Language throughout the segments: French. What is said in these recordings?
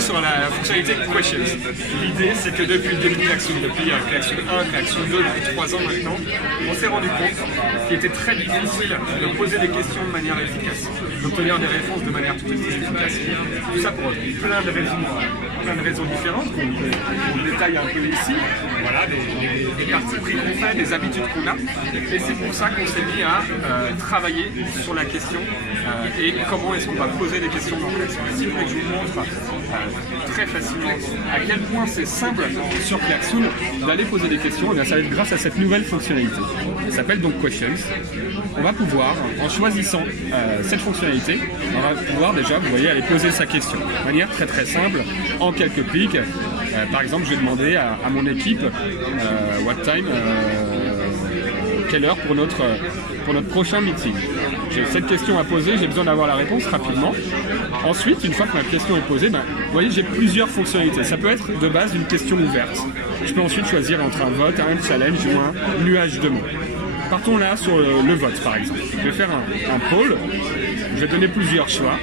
coup sur la fonctionnalité Questions. L'idée, c'est que depuis le début de Klaxoon, depuis Klaxoon 1, Klaxoon 2, depuis 3 ans maintenant, on s'est rendu compte qu'il était très difficile de poser des questions de manière efficace, d'obtenir des réponses de manière tout à fait efficace. Tout ça pour plein de raisons différentes qu'on détaille un peu ici. Voilà, des parties pris qu'on fait, des habitudes qu'on a. Et c'est pour ça qu'on s'est mis à travailler sur la question et comment est-ce qu'on va poser des questions dans Klaxoon. Si vous voulez que je vous montre très facilement à quel point c'est simple sur Klaxoon d'aller poser des questions, ça va être grâce à cette nouvelle fonctionnalité. Elle s'appelle donc Questions. On va pouvoir, en choisissant cette fonctionnalité, on va pouvoir déjà, vous voyez, aller poser sa question de manière très très simple, en quelques clics. Par exemple, je vais demander à mon équipe what time, quelle heure pour notre prochain meeting. J'ai cette question à poser, j'ai besoin d'avoir la réponse rapidement. Ensuite, une fois que ma question est posée, vous voyez, j'ai plusieurs fonctionnalités. Ça peut être de base une question ouverte. Je peux ensuite choisir entre un vote, un challenge ou un nuage de mots. Partons là sur le vote, par exemple. Je vais faire un poll. Je vais donner plusieurs choix.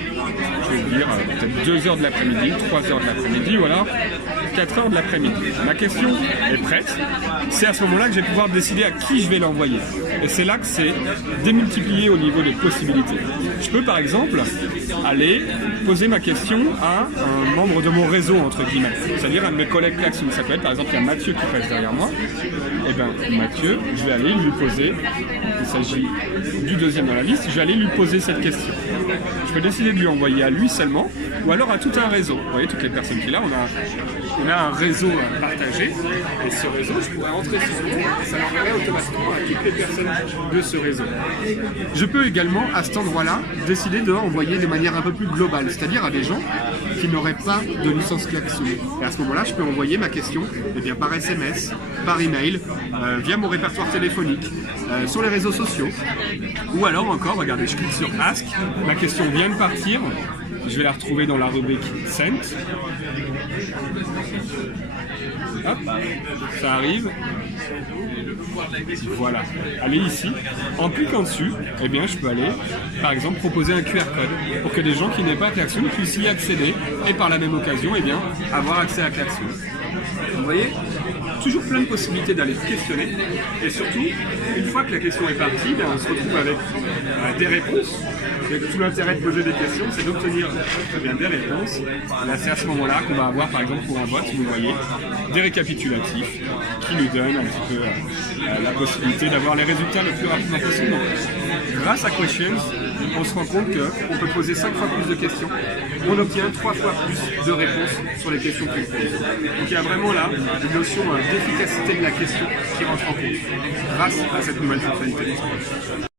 Je vais dire peut-être 2 heures de l'après-midi, 3 heures de l'après-midi, ou alors 4 heures de l'après-midi. Ma question est prête. C'est à ce moment-là que je vais pouvoir décider à qui je vais l'envoyer. Et c'est là que c'est démultiplié au niveau des possibilités. Je peux par exemple aller poser ma question à un membre de mon réseau, entre guillemets. C'est-à-dire un de mes collègues Klaxoon. Ça peut être par exemple, il y a Mathieu qui passe derrière moi. Et bien Mathieu, je vais aller lui poser, il s'agit du deuxième dans la liste, je vais aller lui poser cette question. Je peux décider de lui envoyer à lui seulement, ou alors à tout un réseau. Vous voyez, toutes les personnes qui sont là, on a un réseau partagé, et ce réseau, je pourrais entrer sur le et ça l'enverrait automatiquement à toutes les personnes de ce réseau. Je peux également, à cet endroit-là, décider de envoyer de manière un peu plus globale, c'est-à-dire à des gens qui n'auraient pas de licence Klaxoon. Et à ce moment-là, je peux envoyer ma question par SMS, par email, via mon répertoire téléphonique, sur les réseaux sociaux, ou alors encore, regardez, je clique sur Ask, ma question vient de partir, je vais la retrouver dans la rubrique Sent. Hop, ça arrive. Voilà, elle est ici. En cliquant dessus, eh bien, je peux aller, par exemple, proposer un QR code pour que des gens qui n'aient pas Klaxoon puissent y accéder et par la même occasion, eh bien, avoir accès à Klaxoon. Vous voyez, toujours plein de possibilités d'aller questionner et surtout, une fois que la question est partie, bien, on se retrouve avec des réponses. Et tout l'intérêt de poser des questions, c'est d'obtenir des réponses. Là, c'est à ce moment-là qu'on va avoir, par exemple, pour un vote, vous voyez, des récapitulatifs qui nous donnent un petit peu la possibilité d'avoir les résultats le plus rapidement possible. Donc, grâce à Questions, on se rend compte qu'on peut poser 5 fois plus de questions. On obtient 3 fois plus de réponses sur les questions qu'on pose. Donc il y a vraiment là une notion d'efficacité de la question qui rentre en compte grâce à cette nouvelle fonctionnalité.